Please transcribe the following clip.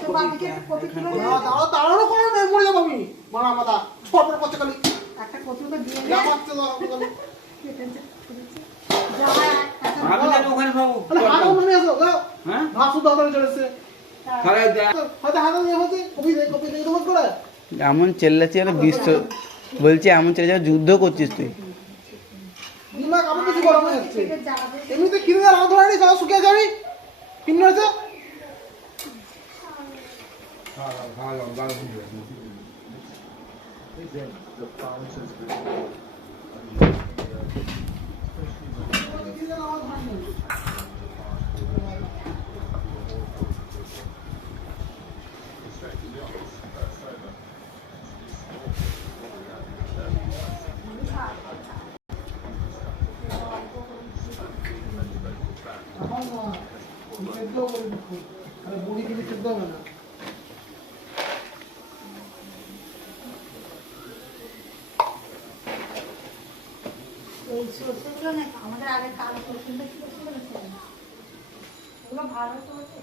তো বাকিকে কপি তুলে তাড়ানো করো না, মরে যাবো আমি মারা মাথা ছোট করছে খালি একটা কপি তো দিয়ে যা মারতে দাও খালি যা ভাবি না ওখানে বাবু হাতে মনে আসো দাও হ্যাঁ ভাসু দাদা চলেছে তাহলে হাতে হাতে নিয়ে হচ্ছে কপি দিয়ে দেবো করে এমন চেল্লাচ্ছি আর বিশ্ব বলছি এমন চেল্লা যুদ্ধ করছিস তুই। দিমাগ আমার কিছু গরম হয়ে যাচ্ছে এমনিতে কিনে রাত ধরে নি সব শুকিয়ে যাবি পিন হয়েছে ভালো ভালো বুড়ি কিছু সেদ্ধ হবে না এই সরষেগুলো না আমাদের আগে কালো সরষেটা ছিল ওগুলো ভালো সরষে